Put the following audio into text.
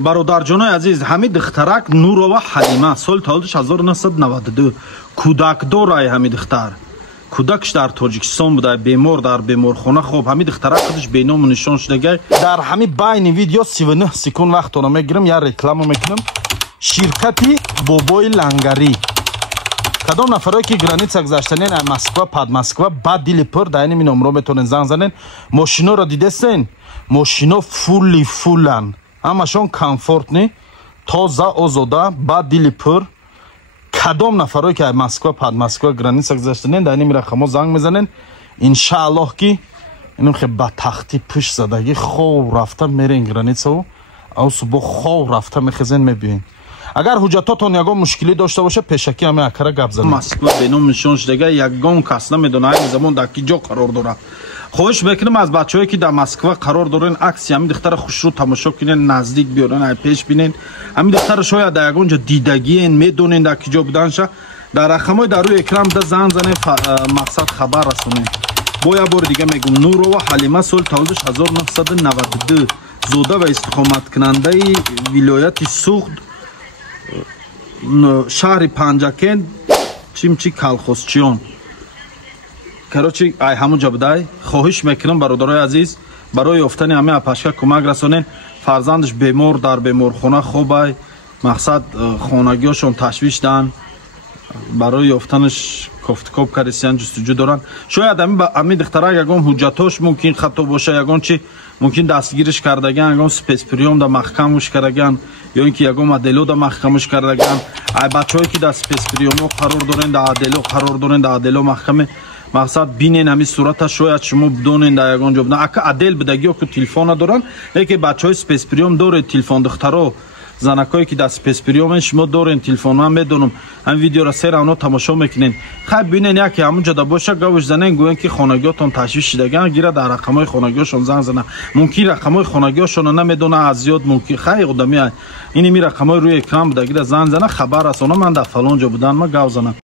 бародарҷонои азиз, ҳамид духтарак Нурова Ҳалима соли таваллудиш 1992 кӯдакдорай ҳамид духтар. кӯдакш дар Тоҷикистон буда, бемор дар беморхона. хоб ҳамид духтарак худаш беному нишон шудагай. дар ҳамин байни видео 39 секунд вақтона мегирам, я реклама мекунам. ширкати Бобои Лангари. кадом нафароe ки граница гузаштанен аз Москва, пад Москва, ба дили пур дар ин номро метавонен занг занен. мошиноро дидестен? мошино фулан. ҳамашон комфортни, тоза, озода, ба дили пур. кадом нафароe ки аз Москва, пад Москва граница гузаштанен дар ин рақамо занг мезанен. иншааллоҳ ки инум хе ба тахти пӯш задагӣ хов рафта мерен границао, ав субҳ хов рафта мехезен мебиёен. агар ҳуҷҷатотон ягон мушкилӣ дошта боша, пешакӣ ҳамаи акара гап занед. Москва беном нишон шудага ягон кас намедона ин замон дар ки ҷо қарор дорад. хоҳиш мекунам аз бачаҳое ки дар Москва қарор дорен, акси ҳамин духтара хушрӯ тамошо кунен, наздик биёрен, ай пеш бинен. ҳамин духтара шояд дар ягон ҷо дидагиен, медонен дар ки ҷо буданша. дар рақамҳои дар рӯи экран буда занг занен, мақсад хабар расонен. бо як бори дига мегум, Нурова Ҳалима соли таваллудиш 1992 зода ва истиқоматкунандаи вилояти Суғд, шаҳри Панҷакен, чимчи Калхозчиён. короче ай ҳамунҷа будай. хоҳиш мекунам бародарои азиз, барои ёфтани ҳамаи апашка кӯмак расонен. фарзандаш бемор дар беморхона хобай, мақсад хонагиҳошон ташвиш дан, барои ёфтанаш кофткоп карисиян ҷустуҷӯ доранд. шояд ҳамин духтарак ягон ҳуҷҷатош мумкин хато боша, ягон чи мумкин дастгириш кардаган, ягон спецприём да маҳкамуш кардаган, ё ин ки ягон адело да маҳкамуш кардаган. ай бачаҳое ки дар спецприёмо қарор дорен, дар адело қарор дорен, дар адело маҳкаме, мақсад бинен ҳамин сурата. шояд шумо бидонен дар ягон ҷо будан, ака адел будагиҳо ки телефон надоранд, лекин бачаҳои спецприём доред телефон. духтаро занакое ки дар спецприёмен шумо дорен телефон. ман медонам ҳамин видеоро сера оно тамошо мекунен. хай бинен яке ҳамун ҷода боша, гавш занен, гӯен ки хонагиҳотон ташвиш шидаган, гира дар рақамҳои хонагиҳошон занг зана. мумкин рақамҳои хонагиҳошонро намедона, аз зиёд мумкин хай одами ин рақамҳои рӯи экран будагида занг зана, хабар расона, ман дар фалон ҷо будам, ма гав занам.